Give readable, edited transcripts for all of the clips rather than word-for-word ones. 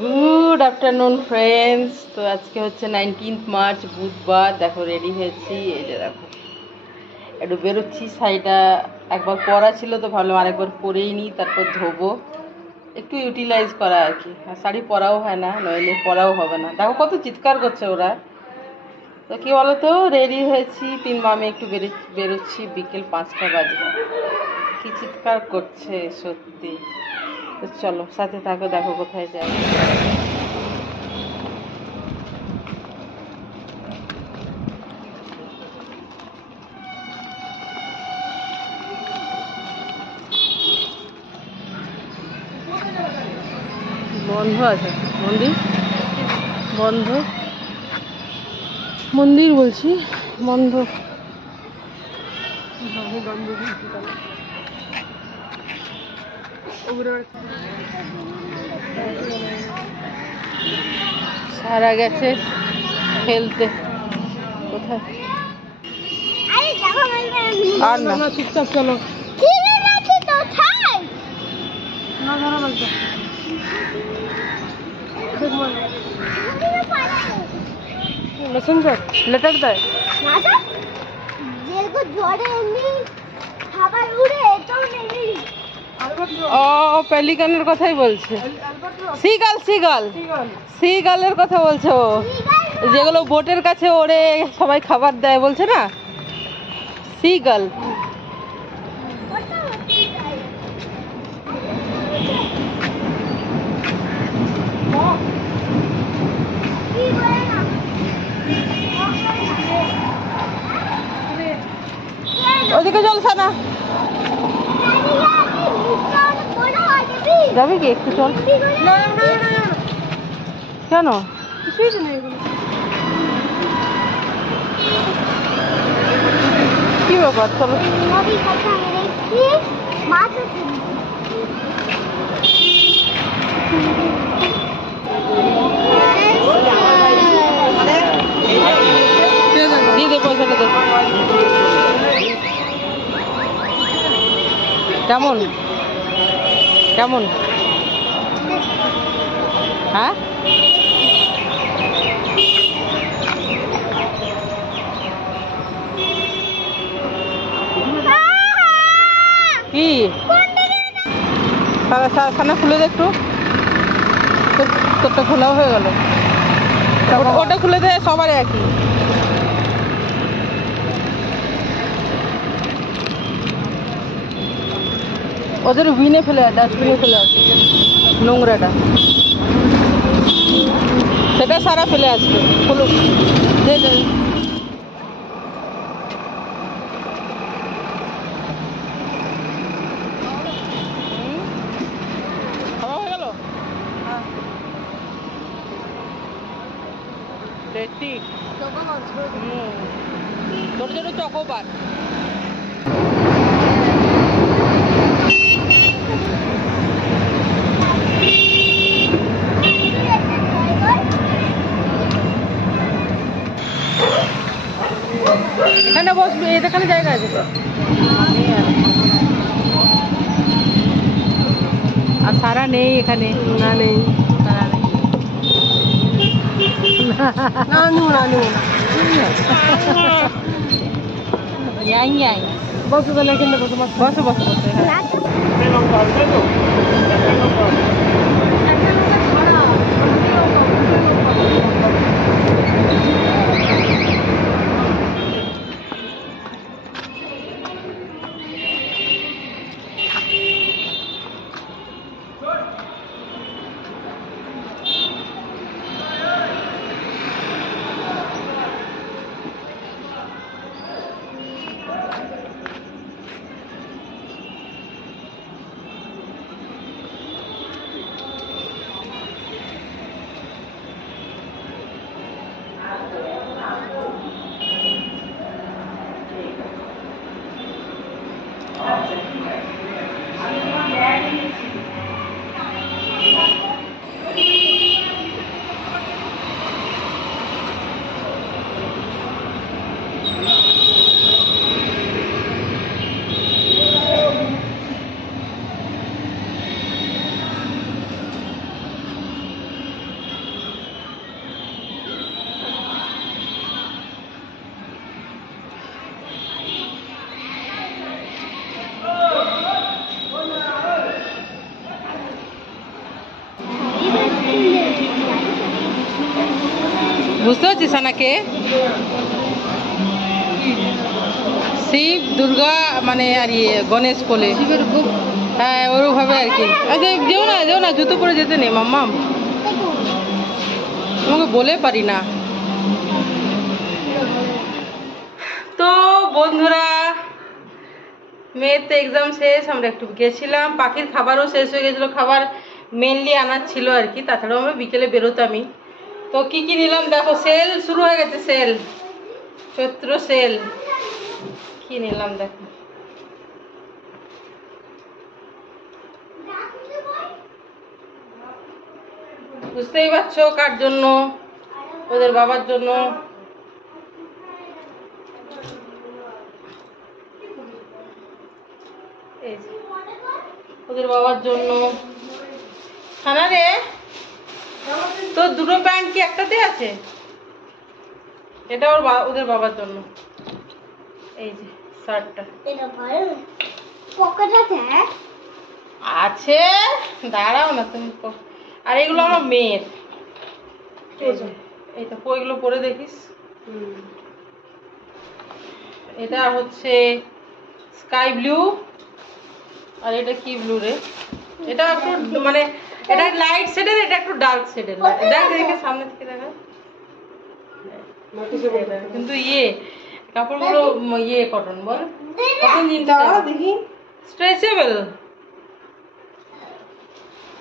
Good afternoon friends. তো আজকে হচ্ছে 19 মার্চ বুধবার। দেখো রেডি হয়েছি, এই যে দেখো একটু বেরোচ্ছি। শাড়িটা একবার পরা ছিল তো ভাবলাম আরেকবার পরেই নিই, তারপর ধোবো, একটু ইউটিলাইজ করা আর কি। আর শাড়ি পরাও হয় না, নইলে পরাও হবে না। দেখো কত চিৎকার করছে ওরা। তো কী বলো তো, রেডি হয়েছি, তিন মামে একটু বেরোচ্ছি, বিকেল 5টা বাজে। কি চিৎকার করছে সত্যি। তো চলো সাথে থাকো, দেখো কোথায় যাই। বন্ধ আছে মন্দির, বন্ধ মন্দির বলছি, বন্ধ। সারা গেছে খেলতে, কোথায় আর না, চুপচাপ চলো। मैसेंजर लेटर দেয় যেরকম ঝড়ে এমনি খাবার উড়ে এটাও নেই। ও পেলিকানের কথাই বলছে। সিগাল সিগাল সিগালের কথা বলছে ও, যেগুলো বোটের কাছে ওড়ে সবাই খাবার দেয় বলছে না, সিগাল। ওদিকে চলছে না, যাবে কি একটু চল। কেন কি ব্যাপার, চলো। দিয়ে দে পয়সাটা দে। কেমন কেমন হ্যাঁ, কি সামনে খুলে দে একটু। তোরটা খোলাও হয়ে গেল, ওটা খুলে দে, সবার একই। ওদের উইনে ফেলে, ডাস্টবিনে ফেলে আসে নোংরাটা, সেটা সারা ফেলে আসবে। খুলুক দে দে। খাওয়া হয়ে গেল, তোর জন্য চকোবার। এখানে বসবি, এখানে জায়গা আছে তো। আর সারা নেই এখানে, না নেই, সারা নেই। নানু নানু বসো তাহলে, এখানে বসো বসো বসো বসো। বুঝতে পারছিস সানাকে? শিব দুর্গা মানে আর ইয়ে গণেশ কোলে, হ্যাঁ ওরভাবে আর কি। আচ্ছা যেও না জুতো পরে যেতে নেই মাম্মাম, তোমাকে বলে পারি না। তো বন্ধুরা, মেয়ের তো এক্সাম শেষ, আমরা একটু গেছিলাম, পাখির খাবারও শেষ হয়ে গেছিলো, খাবার মেনলি আনার ছিল আর কি, তাছাড়াও আমরা বিকেলে বেরোতামই। তো কি কি নিলাম দেখো, সেল শুরু হয়ে গেছে, সেল চৈত্র সেল। কি নিলাম দেখো, বুঝতেই পারছো কার জন্য, ওদের বাবার জন্য। ওদের বাবার জন্য। খানা রে, তোর দুটো প্যান্ট কি একটাতে আছে? এটা ওদের বাবার জন্য। এই যে শার্টটা আছে, দাঁড়াও না তুমি। আর এগুলো আমার মেয়ের, এইটা এগুলো পরে দেখিস। এটা হচ্ছে স্কাই ব্লু, আর এটা কি ব্লু রে, এটা একটু মানে এটা লাইট শেডের, এটা একটু ডার্ক শেডের। দেখ দেখে সামনে থেকে দেখা, কিন্তু ইয়ে কাপড়গুলো ইয়ে কটন, বল কটন জিনিসটা দেখি, স্ট্রেচেবল।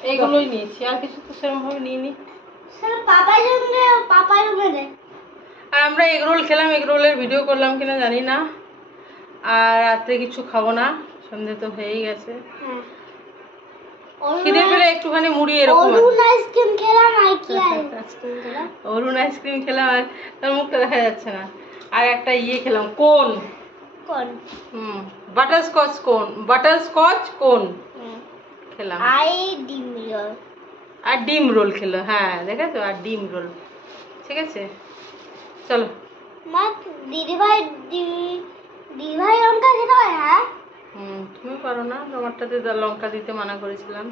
এইগুলোই নিয়েছি, আর কিছু তো সেরকম ভাবে নিইনি। আর আমরা এগরোল খেলাম, এগরোলের ভিডিও করলাম কিনা জানি না। আর রাত্রে কিছু খাবো না, সন্ধে তো হয়েই গেছে। খিদে পেলে একটুখানি মুড়ি এরকম। অরুণ আইসক্রিম খেলাম, আর তার মুখটা দেখা যাচ্ছে না। আর একটা ইয়ে খেলাম, কোন বাটারস্কচ কোন খেলাম। আর ডিম রোল খেলো, হ্যাঁ দেখেছো, আর ডিম রোল। ঠিক আছে চলো। দিদিভাই লঙ্কা খেতে হয়? হ্যাঁ তুমি পারো না, তোমারটাতে লঙ্কা দিতে মানা করেছিলাম।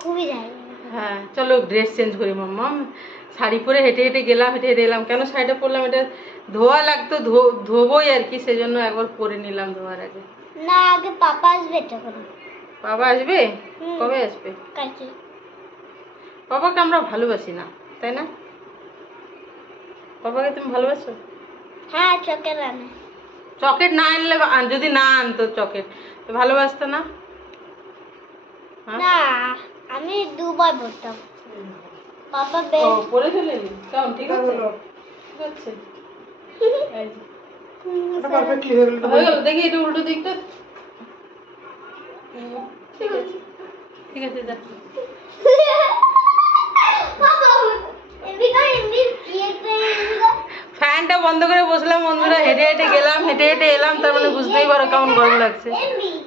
খুবই হ্যাঁ চলো ড্রেস চেঞ্জ করি মাম্মা। শাড়ি পরে হেঁটে হেঁটে গেলাম, হেঁটে হেঁটে এলাম। কেন শাড়িটা পরলাম, এটা ধোয়া লাগতো, ধোবই আর কি, সেজন্য একবার পরে নিলাম ধোয়ার আগে। না আগে পাপা আসবে। পাপা আসবে? কবে আসবে? কালকে। পাপাকে আমরা ভালোবাসি না, তাই না? পাপাকে তুমি ভালোবাসো? হ্যাঁ চকেট আনে। চকেট না আনলে, যদি না আনতো চকেট তো ভালোবাসতো না? না আমি দুবার পড়তাম। পাপা পড়ে ফেলেনি কেমন? ঠিক আছে ঠিক আছে, হয়ে গেল। দেখি এটা উল্টো দিকটা। ঠিক আছে ঠিক আছে যা। ফ্যানটা বন্ধ করে বসলাম বন্ধুরা, হেঁটে হেঁটে গেলাম, হেঁটে হেঁটে এলাম, তার মানে বুঝতেই পারো কেমন গরম লাগছে।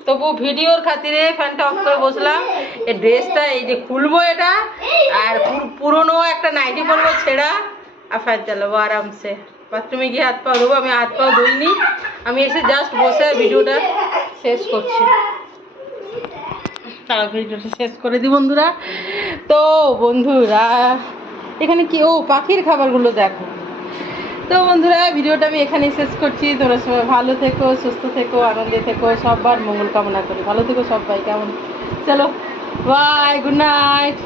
তবু ভিডিওর খাতিরে ফ্যানটা অফ করে বসলাম। এই ড্রেসটা এই যে খুলবো এটা, আর পুরনো একটা নাইটি পরবো ছেঁড়া, আর ফ্যান চালাবো আরামসে। বাথরুমে গিয়ে হাত পা ধোবো, আমি হাত পাও ধুইনি, আমি এসে জাস্ট বসে ভিডিওটা শেষ করছি। তারা ভিডিওটা শেষ করে দিই বন্ধুরা। তো বন্ধুরা এখানে কি, ও পাখির খাবারগুলো দেখো। তো বন্ধুরা ভিডিওটা আমি এখানেই শেষ করছি। তোমরা সবাই ভালো থেকো, সুস্থ থেকো, আনন্দে থেকো, সবার মঙ্গল কামনা করি। ভালো থেকো সবাই, কেমন? চলো বাই, গুড নাইট।